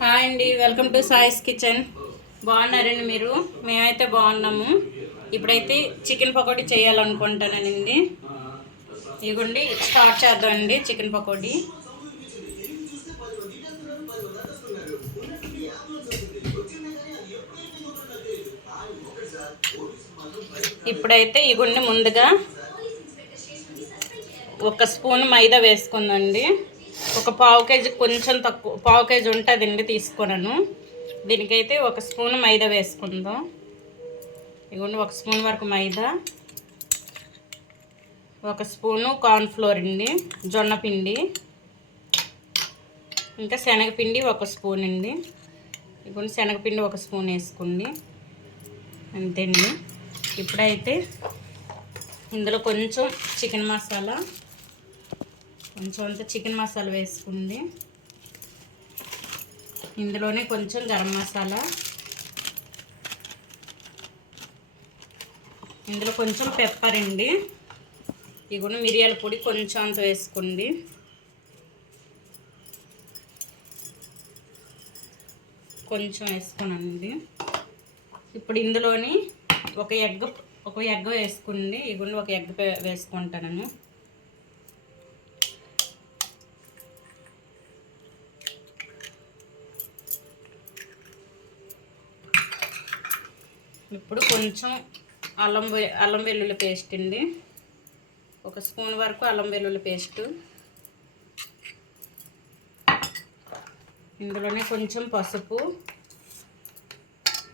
Hi అండి welcome to సాయిస్ kitchen. బాగున్నారండి మీరు? మేమైతే బాగున్నాము. ఇప్పుడైతే చికెన్ పకోడీ చేయాలనుకుంటానండి. ఇదిగోండి స్టార్ట్ చేద్దామండి చికెన్ పకోడీ. ఇప్పుడైతే ఇగుండి ముందుగా ఒక స్పూన్ మైదా వేసుకుందండి ఒక పావు కేజీ కొంచెం తక్కువ పావు కేజీ ఉంటుందండి తీసుకున్నాను దీనికైతే ఒక స్పూన్ మైదా వేసుకుందాం. ఇదిగోండి ఒక స్పూన్ వరకు మైదా. ఒక స్పూను కార్న్ఫ్లోర్ అండి జొన్న పిండి. ఇంకా శనగపిండి ఒక స్పూన్ అండి. ఇప్పుడు శనగపిండి ఒక స్పూన్ వేసుకోండి. అంతేండి. ఇప్పుడైతే ఇందులో కొంచెం చికెన్ మసాలా కొంచెం అంత చికెన్ మసాలా వేసుకుంది. ఇందులోనే కొంచెం గరం మసాలా. ఇందులో కొంచెం పెప్పర్ అండి. ఇగున మిరియాల పొడి కొంచెం అంత వేసుకోండి. కొంచెం వేసుకోనండి. ఇప్పుడు ఇందులోని ఒక ఎగ్ ఒక ఎగ్ వేసుకోండి ఇగుండి ఒక ఎగ్ వేసుకుంటాను ఇప్పుడు కొంచెం అల్లం వె- అల్లం వెల్లుల్లి పేస్ట్ అండి. ఒక స్పూన్ వరకు అల్లం వెల్లుల్లి పేస్ట్. ఇందులోనే కొంచెం పసుపు.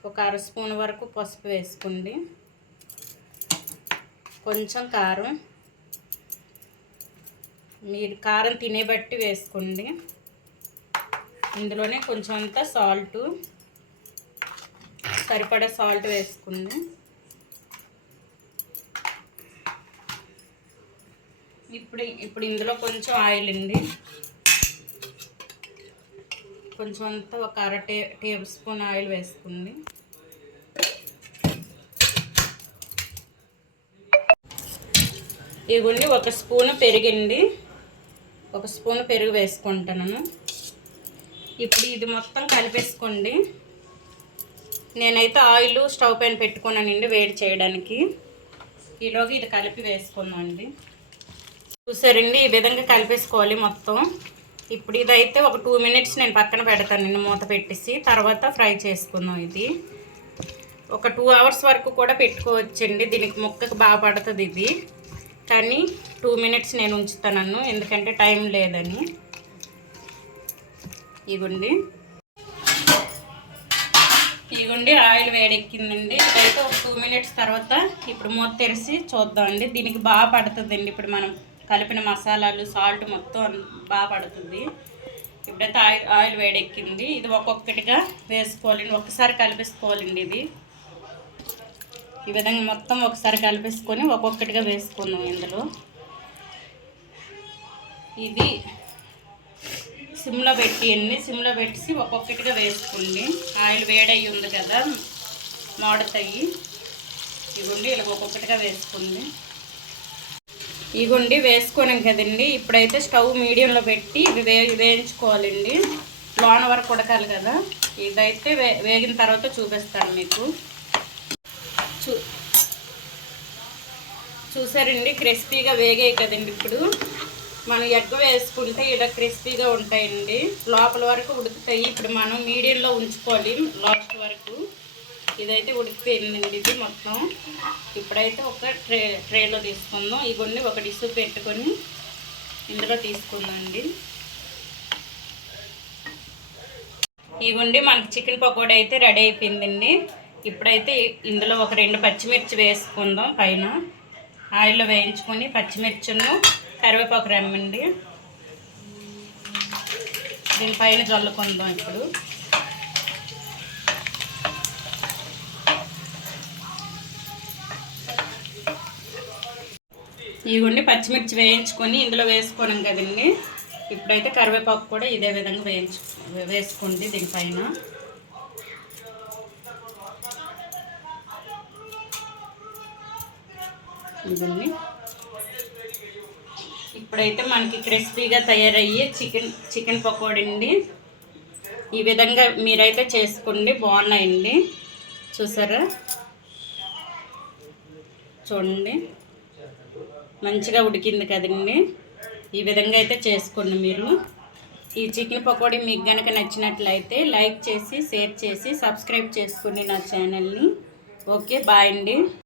ఒక అర స్పూన్ వరకు పసుపు వేసుకోండి. కొంచెం కారం. మీరు కారం తినే బట్టి వేసుకోండి. ఇందులోనే కొంచెం అంతా సాల్టు. సరిపడా సాల్ట్ వేసుకుంది. ఇప్పుడు ఇప్పుడు ఇందులో కొంచెం ఆయిల్ అండి కొంచెం అంతా ఒక అర టే టేబుల్ స్పూన్ ఆయిల్ వేసుకుంది. ఇదిగోండి ఒక స్పూన్ పెరిగిండి ఒక స్పూన్ పెరుగు వేసుకుంటున్నాను. ఇప్పుడు ఇది మొత్తం కలిపేసుకోండి. నేనైతే ఆయిల్ స్టవ్ పైన పెట్టుకున్నానండి వేడి చేయడానికి. ఈలోగా ఇది కలిపి వేసుకుందాం చూసారండి ఈ విధంగా కలిపేసుకోవాలి మొత్తం. ఇప్పుడు ఇదైతే ఒక టూ మినిట్స్ నేను పక్కన పెడతానండి మూత పెట్టేసి. తర్వాత ఫ్రై చేసుకుందాం ఇది. ఒక టూ అవర్స్ వరకు కూడా పెట్టుకోవచ్చండి దీనికి ముక్కకు బాగా పడుతుంది ఇది. కానీ టూ మినిట్స్ నేను ఉంచుతాను ఎందుకంటే టైం లేదని. ఇగుండి ఇదిగోండి ఆయిల్ వేడెక్కిందండి. ఇదైతే ఒక టూ మినిట్స్ తర్వాత ఇప్పుడు మూత తెరిచి చూద్దామండి దీనికి బాగా పడుతుందండి. ఇప్పుడు మనం కలిపిన మసాలాలు సాల్ట్ మొత్తం బాగా పడుతుంది. ఇప్పుడైతే ఆయిల్ ఆయిల్ వేడెక్కింది. ఇది ఒక్కొక్కటిగా వేసుకోవాలండి. ఒక్కసారి కలిపేసుకోవాలండి ఇది. ఈ విధంగా మొత్తం ఒకసారి కలిపేసుకొని ఒక్కొక్కటిగా వేసుకుందాం ఇందులో. ఇది సిమ్లో పెట్టియండి సిమ్లో పెట్టేసి ఒక్కొక్కటిగా వేసుకోండి. ఆయిల్ వేడయ్యి ఉంది కదా మాడుతాయి. ఇగుండి ఇలా ఒక్కొక్కటిగా వేసుకోండి. ఇగుండి వేసుకున్నాం కదండి. ఇప్పుడైతే స్టవ్ మీడియంలో పెట్టి ఇవి వే వేయించుకోవాలండి. లోన వరకు ఉడకాలి కదా. ఇదైతే వే వేగిన తర్వాత చూపిస్తాను మీకు. చూ చూసారండి? క్రిస్పీగా వేగాయి కదండి ఇప్పుడు. మనం ఎగ్ వేసుకుంటే ఇలా క్రిస్పీగా ఉంటాయండి. లోపల వరకు ఉడుకుతాయి. ఇప్పుడు మనం మీడియంలో ఉంచుకోవాలి లాస్ట్ వరకు. ఇదైతే ఉడికిపోయిందండి ఇది మొత్తం. ఇప్పుడైతే ఒక ట్రే ట్రేలో తీసుకుందాం. ఇవన్నీ ఒక డిష్ పెట్టుకొని ఇందులో తీసుకుందామండి. అండి మనకి చికెన్ పకోడీ అయితే రెడీ అయిపోయిందండి. ఇప్పుడైతే ఇందులో ఒక రెండు పచ్చిమిర్చి వేసుకుందాం పైన. ఆయిల్లో వేయించుకొని పచ్చిమిర్చిను కరివేపాకు రమ్మండి. దీనిపైన జల్లుకుందాం ఇప్పుడు. ఇవన్నీ పచ్చిమిర్చి వేయించుకొని ఇందులో వేసుకున్నాం కదండి. ఇప్పుడైతే కరివేపాకు కూడా ఇదే విధంగా వేయించు వేసుకోండి దీనిపైన ఇవన్నీ ఇప్పుడైతే మనకి క్రిస్పీగా తయారయ్యి చికెన్ చికెన్ పకోడీ అండి. ఈ విధంగా మీరైతే చేసుకోండి బాగున్నాయండి. చూసారా? చూడండి. మంచిగా ఉడికింది కదండి. ఈ విధంగా అయితే చేసుకోండి మీరు. ఈ చికెన్ పకోడీ మీకు కనుక నచ్చినట్లయితే లైక్ చేసి షేర్ చేసి సబ్స్క్రైబ్ చేసుకోండి నా ఛానల్ని. ఓకే బాయ్ అండి.